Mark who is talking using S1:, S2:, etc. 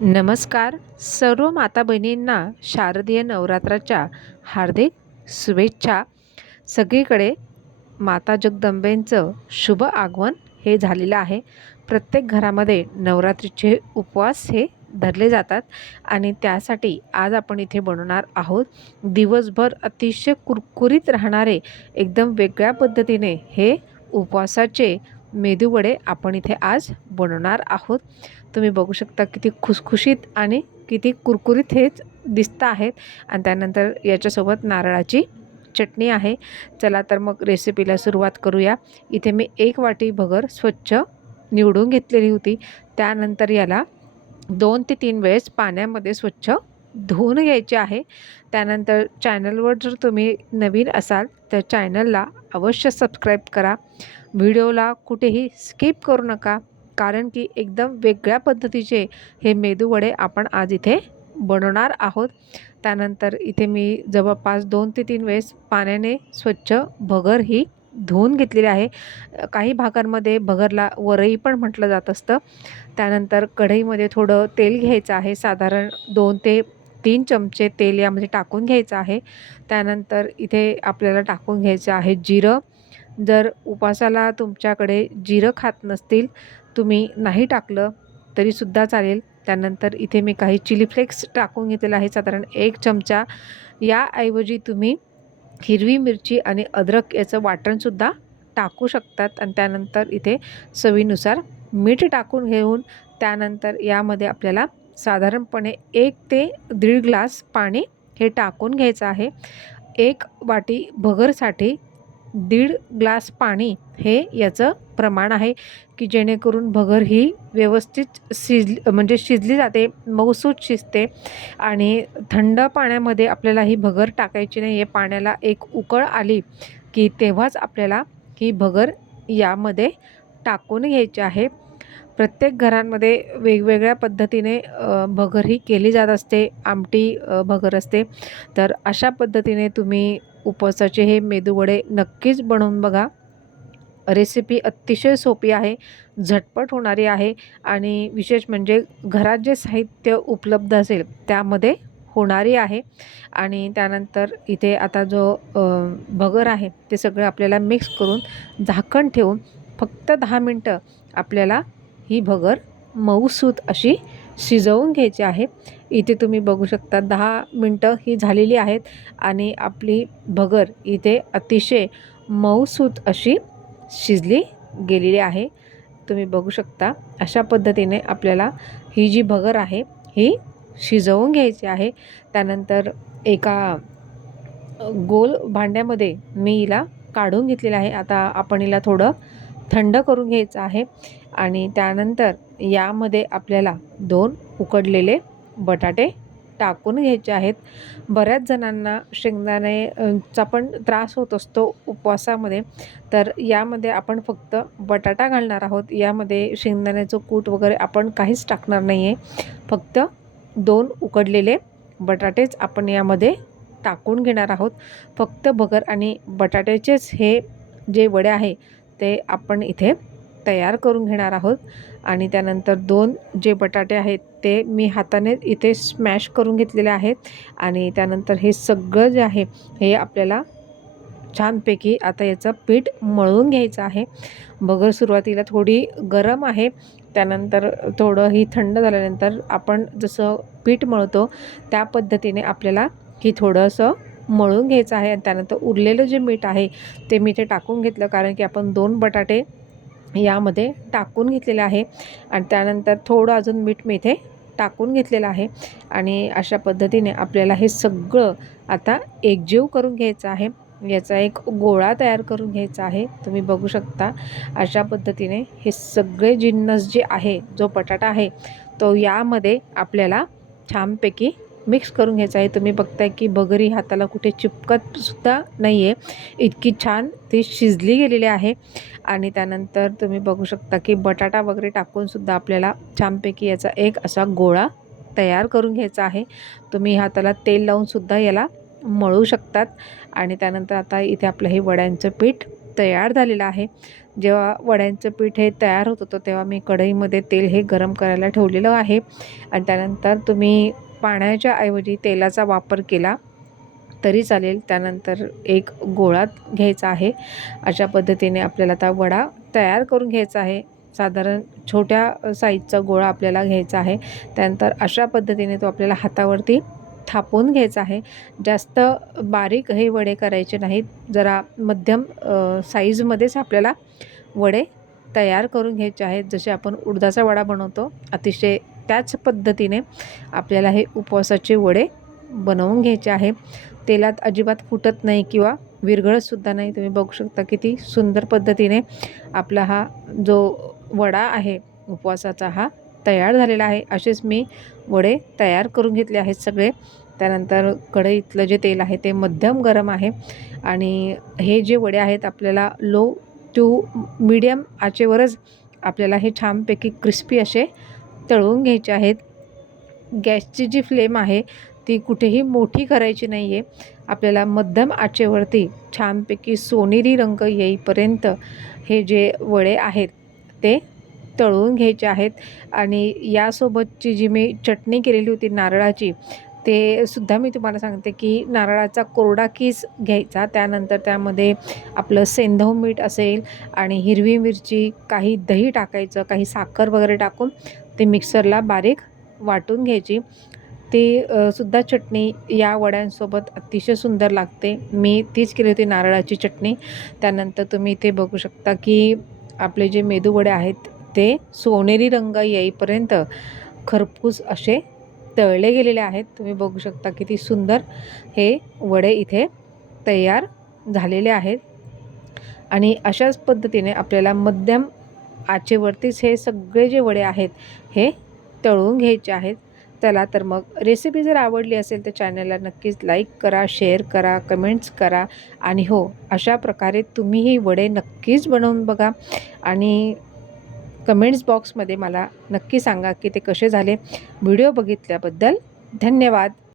S1: नमस्कार. सर्व माता बहिणींना शारदीय नवरात्राच्या हार्दिक शुभेच्छा. सगळीकडे माता जगदंबेंचं शुभ आगमन हे झालेलं आहे. प्रत्येक घरामध्ये नवरात्रीचे उपवास हे धरले जातात आणि त्यासाठी आज आपण इथे बनवणार आहोत दिवसभर अतिशय कुरकुरीत राहणारे एकदम वेगळ्या पद्धतीने हे उपवासाचे मेदूवडे आपण इथे आज बनवणार आहोत. तुम्ही बघू शकता किती खुसखुशीत आणि किती कुरकुरीत हेच दिसतं आहेत. आणि त्यानंतर याच्यासोबत नारळाची चटणी आहे. चला तर मग रेसिपीला सुरुवात करूया. इथे मी एक वाटी भगर स्वच्छ निवडून घेतलेली होती. त्यानंतर याला दोन ते तीन वेळेस पाण्यामध्ये स्वच्छ धुवून घ्यायचे आहे. त्यानंतर चॅनलवर जर तुम्ही नवीन असाल तर चॅनलला अवश्य सबस्क्राईब करा. व्हिडिओला कुठेही स्किप करू नका कारण की एकदम वेगळ्या पद्धतीचे हे मेदूवडे आपण आज इथे बनवणार आहोत. त्यानंतर इथे मी जवळपास दोन ते तीन वेळेस पाण्याने स्वच्छ भगर ही धुवून घेतलेली आहे. काही भागांमध्ये भगरला वरई पण म्हटलं जात असतं. त्यानंतर कढईमध्ये थोडं तेल घ्यायचं आहे. साधारण दोन ते तीन चमचे तेल यामध्ये टाकून घ्यायचं आहे. त्यानंतर इथे आपल्याला टाकून घ्यायचं आहे जिरं. जर उपासाला तुमच्याकडे जिरं खात नसतील तुम्ही नाही टाकलं तरीसुद्धा चालेल. त्यानंतर इथे मी काही चिली फ्लेक्स टाकून घेतलेलं आहे. साधारण एक चमचा. याऐवजी तुम्ही हिरवी मिरची आणि अद्रक याचं वाटणसुद्धा टाकू शकतात. आणि त्यानंतर इथे चवीनुसार मीठ टाकून घेऊन त्यानंतर यामध्ये आपल्याला साधारणपणे एक ते दीड ग्लास पाणी हे टाकून घ्यायचं आहे. एक वाटी भगरसाठी दीड ग्लास पाणी हे याचं प्रमाण आहे की जेणेकरून भगर ही व्यवस्थित शिज म्हणजे शिजली जाते मऊसूत शिजते आणि थंड पाण्यामध्ये आपल्याला ही भगर टाकायची नाही. आहे पाण्याला एक उकळ आली की तेव्हाच आपल्याला ही भगर यामध्ये टाकून घ्यायची आहे. प्रत्येक घरांमध्ये वेगवेगळ्या पद्धतीने भगर ही केली जात असते आमटी भगर असते. तर अशा पद्धतीने तुम्ही उपवासाचे हे मेदूवडे नक्कीच बनवून बघा. रेसिपी अतिशय सोपी आहे झटपट होणारी आहे आणि विशेष म्हणजे घरात जे साहित्य उपलब्ध असेल त्यामध्ये होणारी आहे. आणि त्यानंतर इथे आता जो भगर आहे ते सगळं आपल्याला मिक्स करून झाकण ठेवून फक्त दहा मिनटं आपल्याला ही भगर मऊसूत अशी शिजवून घ्यायची आहे. इथे तुम्ही बघू शकता दहा मिनटं ही झालेली आहेत आणि आपली भगर इथे अतिशय मऊसूत अशी शिजली गेलेली आहे. तुम्ही बघू शकता अशा पद्धतीने आपल्याला ही जी भगर आहे ही शिजवून घ्यायची आहे. त्यानंतर एका गोल भांड्यामध्ये मी हिला काढून घेतलेलं आहे. आता आपण हिला थोडं थंड करून घ्यायचं आहे आणि त्यानंतर यामध्ये आपल्याला दोन उकडलेले बटाटे टाकून घ्यायचे आहेत. बऱ्याच जणांना शेंगदाण्याचा पण त्रास होत असतो उपवासामध्ये. तर यामध्ये आपण फक्त बटाटा घालणार आहोत. यामध्ये शेंगदाण्याचं कूट वगैरे आपण काहीच टाकणार नाही आहे फक्त दोन उकडलेले बटाटेच आपण यामध्ये टाकून घेणार आहोत. फक्त भगर आणि बटाट्याचेच हे जे वडे आहे ते आपण इथे तयार करून घेणार आहोत. आणि त्यानंतर दोन जे बटाटे आहेत ते मी हाताने इथे स्मॅश करून घेतलेले आहेत. आणि त्यानंतर हे सगळं जे आहे हे आपल्याला छानपैकी आता याचं पीठ मळून घ्यायचं आहे. बगर सुरुवातीला थोडी गरम आहे. त्यानंतर थोडं ही थंड झाल्यानंतर आपण जसं पीठ मळतो त्या पद्धतीने आपल्याला ही थोडंसं मळून घ्यायचं आहे आणि त्यानंतर उरलेलं जे मीठ आहे ते मी ते टाकून घेतलं कारण की आपण दोन बटाटे यामध्ये टाकून घेतलेलं आहे. आणि त्यानंतर थोडं अजून मीठ मी इथे टाकून घेतलेलं आहे. आणि अशा पद्धतीने आपल्याला हे सगळं आता एकजीव करून घ्यायचं आहे. याचा एक गोळा तयार करून घ्यायचा आहे. तुम्ही बघू शकता अशा पद्धतीने हे सगळे जिन्नस जे आहे जो बटाटा आहे तो यामध्ये आपल्याला छानपैकी मिक्स करून घ्यायचं आहे. तुम्ही बघताय की बगरी हाताला कुठे चिपकतसुद्धा नाही आहे इतकी छान ती शिजली गेलेली आहे. आणि त्यानंतर तुम्ही बघू शकता की बटाटा वगैरे टाकूनसुद्धा आपल्याला छानपैकी याचा एक असा गोळा तयार करून घ्यायचा आहे. तुम्ही हाताला तेल लावूनसुद्धा याला मळू शकतात. आणि त्यानंतर आता इथे आपलं हे वड्यांचं पीठ तयार झालेलं आहे. जेव्हा वड्यांचं पीठ हे तयार होत होतं तेव्हा मी कढईमध्ये तेल हे गरम करायला ठेवलेलं आहे. आणि त्यानंतर तुम्ही पाण्याच्या ऐवजी तेलाचा वापर केला तरी चालेल. त्यानंतर एक गोळा घ्यायचा आहे. अशा पद्धतीने आपल्याला आता वडा तयार करून घ्यायचा आहे. साधारण छोट्या साईजचा गोळा आपल्याला घ्यायचा आहे. त्यानंतर अशा पद्धतीने तो आपल्याला हातावरती थापून घ्यायचा आहे. जास्त बारीक हे वडे करायचे नाहीत. जरा मध्यम साईजमध्येच आपल्याला वडे तयार करून घ्यायचे आहेत. जसे आपण उडदाचा वडा बनवतो अतिशय त्याच पद्धतीने आपल्याला हे उपवासाचे वडे बनवून घ्यायचे आहे. तेलात अजिबात फुटत नाही किंवा विरघळतसुद्धा नाही. तुम्ही बघू शकता किती सुंदर पद्धतीने आपला हा जो वडा आहे उपवासाचा हा तयार झालेला आहे. असेच मी वडे तयार करून घेतले आहेत सगळे. त्यानंतर कढईतलं जे तेल आहे ते मध्यम गरम आहे. आणि हे जे वडे आहेत आपल्याला लो टू मीडियम आचेवरच आपल्याला हे छानपैकी क्रिस्पी असे तळून घ्यायचे आहेत. गॅसची जी फ्लेम आहे ती कुठेही मोठी करायची नाही आहे आपल्याला मध्यम आचेवरती छानपैकी सोनेरी रंग येईपर्यंत हे जे वडे आहेत ते तळून घ्यायचे आहेत. आणि यासोबतची जी मी चटणी केलेली होती नारळाची ते सुद्धा मी तुम्हाला सांगते की नारळाचा कोरडा किस घ्यायचा त्यानंतर त्यामध्ये आपलं सेंधव मीठ असेल आणि हिरवी मिरची काही दही टाकायचं काही साखर वगैरे टाकून ते मिक्सरला बारीक वाटून घ्यायची. ती सुद्धा चटणी या वड्यांसोबत अतिशय सुंदर लागते. मी तीच केली होती नारळाची चटणी. त्यानंतर तुम्ही इथे बघू शकता की आपले जे मेदूवडे आहेत ते सोनेरी रंग येईपर्यंत खरपूस असे तळले गेलेले आहेत. तुम्ही बघू शकता किती सुंदर हे वडे इथे तयार झालेले आहेत. आणि अशाच पद्धतीने आपल्याला मध्यम आचेवरतीच हे सगळे जे वडे आहेत हे तळून घ्यायचे आहेत. चला तर मग रेसिपी जर आवडली असेल तर चॅनलला नक्कीच लाईक करा शेअर करा कमेंट्स करा. आणि हो अशा प्रकारे तुम्ही ही वडे नक्कीच बनवून बघा. आणि कमेंट्स बॉक्समध्ये मला नक्की सांगा की ते कसे झाले. व्हिडिओ बघितल्याबद्दल धन्यवाद.